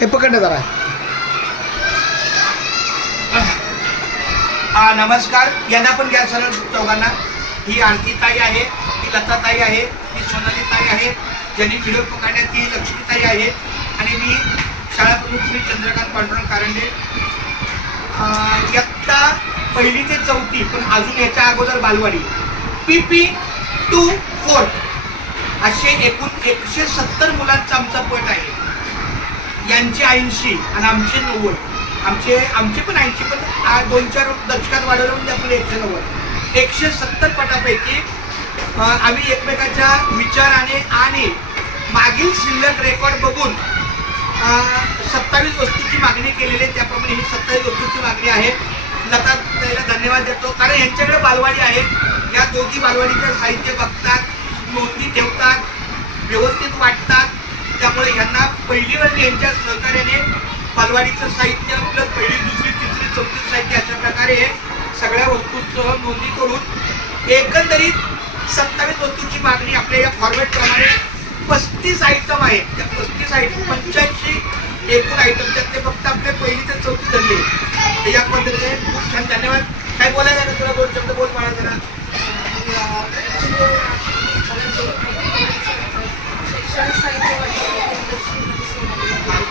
हे पकडणं जरा. नमस्कार. यांना पण घ्या सरळ चौघांना. ही आरती ताई आहे, ही लता ताई आहे, ही सोनाली ताई आहे, ज्यांनी व्हिडिओ पकडण्यात ती लक्ष्मी ताई आहे आणि मी शाळा प्रमुख श्री चंद्रकांत पांडुरंग कारंडे. इयत्ता 1ली ते 4थी, पण अजून याच्या अगोदर बालवाडी PP 2 4 असे एकूण 170 मुलांचा आमचा पट आहे. यांचे 80 आणि आमचे 90. आमचे पण 80, पण 2-4 दशकात वाढवलं म्हणजे आपले 190. 170 पटापैकी आम्ही एकमेकाच्या विचाराने आणि मागील शिल्लक रेकॉर्ड बघून 27 वस्तूची मागणी केलेली आहे. त्याप्रमाणे ही 27 वस्तूची मागणी आहे. लता ताईला धन्यवाद देतो, कारण यांच्याकडे बालवाडी आहे. या दोघी बालवाडीचं साहित्य बघतात, नोंदी ठेवतात, व्यवस्थित वाटतात. त्यामुळे यांना पहिलीवर यांच्या सहकार्याने बालवाडीचं साहित्य प्लस 1ली, 2री, 3री, 4थी साहित्य अशा प्रकारे सगळ्या वस्तूंसह नोंदी करून एकंदरीत 27 वस्तूंची मागणी आपल्या या फॉर्मॅटप्रमाणे 35 आयटम आहेत. त्या 35 आयटम 85 एकूण आयटम त्यातले फक्त आपले 1ली ते 4थी धरले. या पद्धतीने खूप छान. धन्यवाद. काय बोलायला ना तुला? 2 शब्द बोल मला जरा.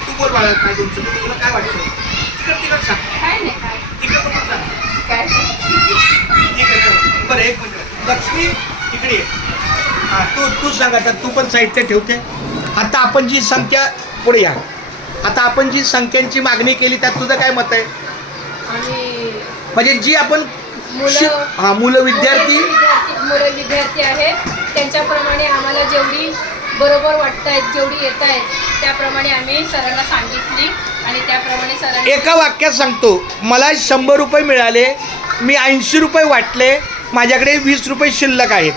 तू बोल मला काय 2 शब्द. तुला काय वाटतं? तिकड सांग. तिकड पण सांग. ठीक आहे. बरं, एक मिनिट. लक्ष्मी तिकडे तू सांग. आता तू पण साहित्य ठेवते. आता आपण जी संख्या पुढे या. आता आपण जी संख्यांची मागणी केली त्यात तुझं काय मत आहे? म्हणजे जी आपण मुलं विद्यार्थी आहेत त्यांच्याप्रमाणे आम्हाला जेवढी बरोबर वाटतायत, जेवढी येत आहेत त्याप्रमाणे आम्ही सरांना सांगितली आणि त्याप्रमाणे सरांनी एका वाक्यात सांगतो. मला 100 रुपये मिळाले, मी 80 रुपये वाटले, माझ्याकडे 20 रुपये शिल्लक आहेत.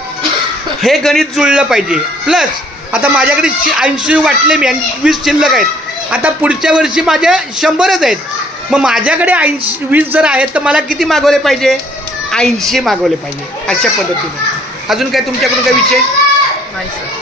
हे गणित जुळलं पाहिजे. प्लस आता माझ्याकडे 80 वाटले मी आणि 20 शिल्लक आहेत. आता पुढच्या वर्षी माझ्या 100च आहेत. मग माझ्याकडे 20 जर आहेत तर मला किती मागवले पाहिजे? 80 मागवले पाहिजे. अशा पद्धतीने. अजून काय तुमच्याकडून काही विषय? नाही सर.